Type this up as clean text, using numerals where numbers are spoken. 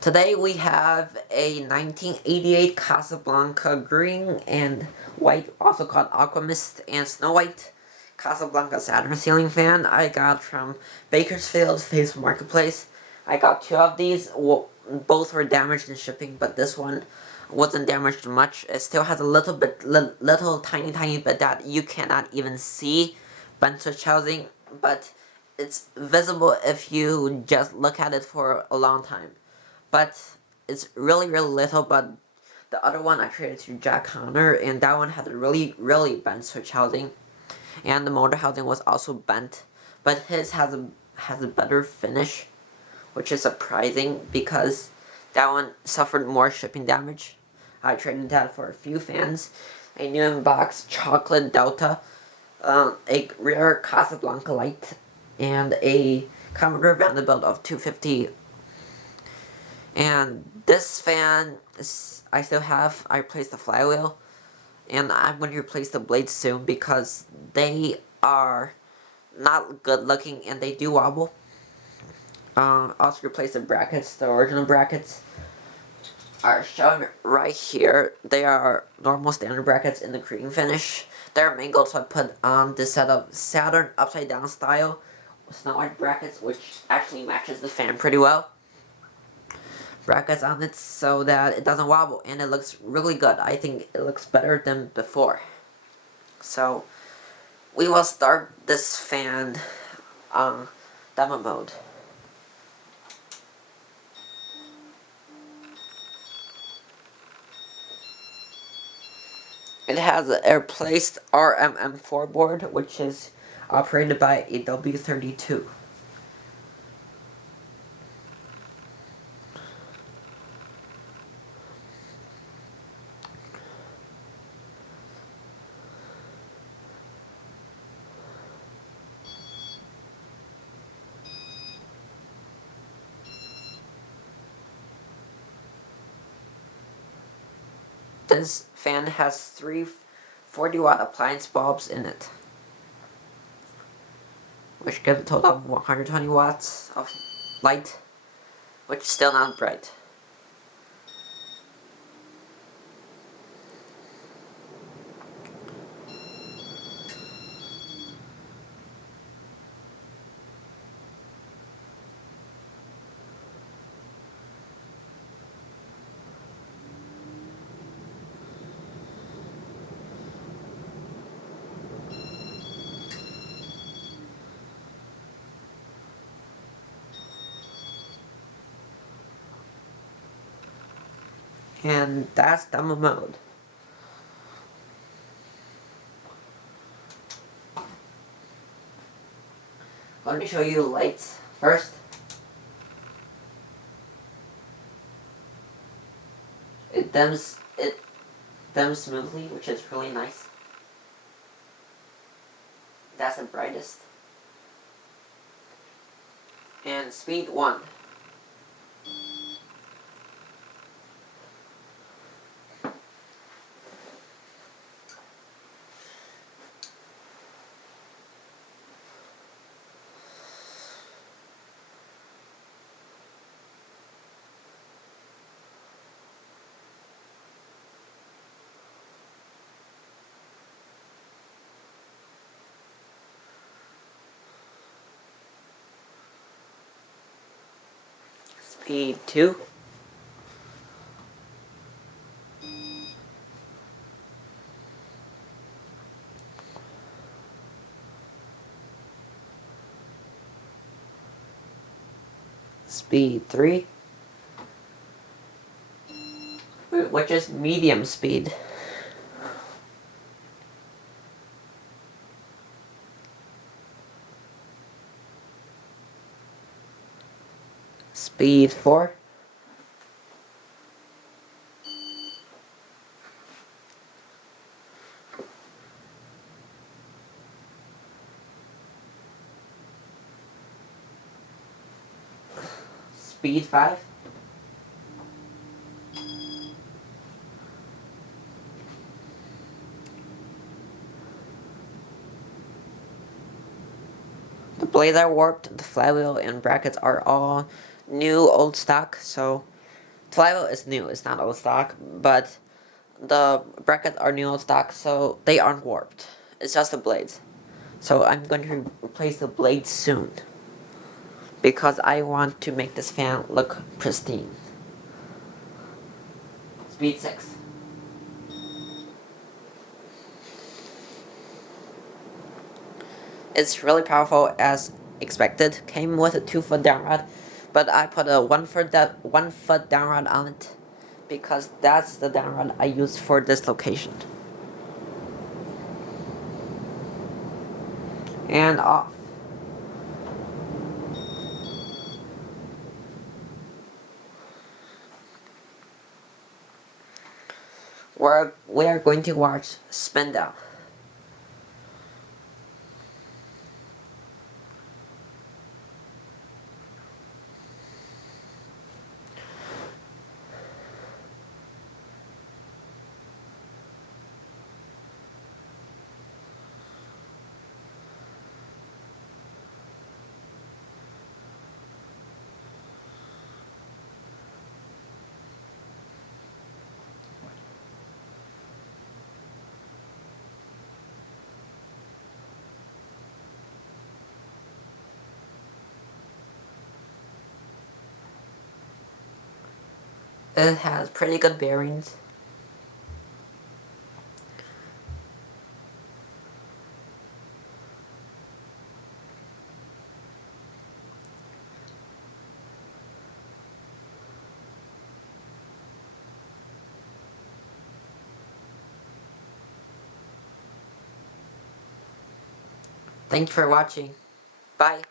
Today we have a 1988 Casablanca green and white, also called Aquamist and Snow White Casablanca Saturn ceiling fan I got from Bakersfield Facebook Marketplace. I got two of these. Both were damaged in shipping, but this one wasn't damaged much. It still has a little tiny bit that you cannot even see bent switch housing, but it's visible if you just look at it for a long time. But it's really little. But the other one I traded to Jack Connor, and that one had a really bent switch housing, and the motor housing was also bent. But his has a better finish, which is surprising because that one suffered more shipping damage. I traded that for a few fans, a new in-box chocolate Delta, a rare Casablanca light, and a Commodore Vanderbilt of 250. And this fan I still have. I replaced the flywheel, and I'm going to replace the blades soon because they are not good looking and they do wobble. Also replace the brackets. The original brackets are shown right here. They are normal standard brackets in the cream finish. They're mangled, so I put on this set of Saturn upside down style Snow White brackets, which actually matches the fan pretty well. Brackets on it so that it doesn't wobble, and it looks really good. I think it looks better than before. So we will start this fan on demo mode. It has a replaced RMM4 board, which is operated by a W32. This fan has three 40-watt appliance bulbs in it, which gives a total of 120 watts of light, which is still not bright. And that's demo mode. Let me show you the lights first. It dims smoothly, which is really nice. That's the brightest. And speed 1. Speed 2. Speed 3. Which is medium speed. Speed 4. Speed 5. blades are warped, the flywheel and brackets are all new old stock, so Flywheel is new, it's not old stock, but the brackets are new old stock, so they aren't warped. It's just the blades. So I'm going to replace the blades soon, because I want to make this fan look pristine. Speed 6. It's really powerful as expected. Came with a 2-foot down rod, but I put a 1-foot down rod on it because that's the down rod I use for this location. And off. We are going to watch Spin Down. It has pretty good bearings. Thank you for watching. Bye.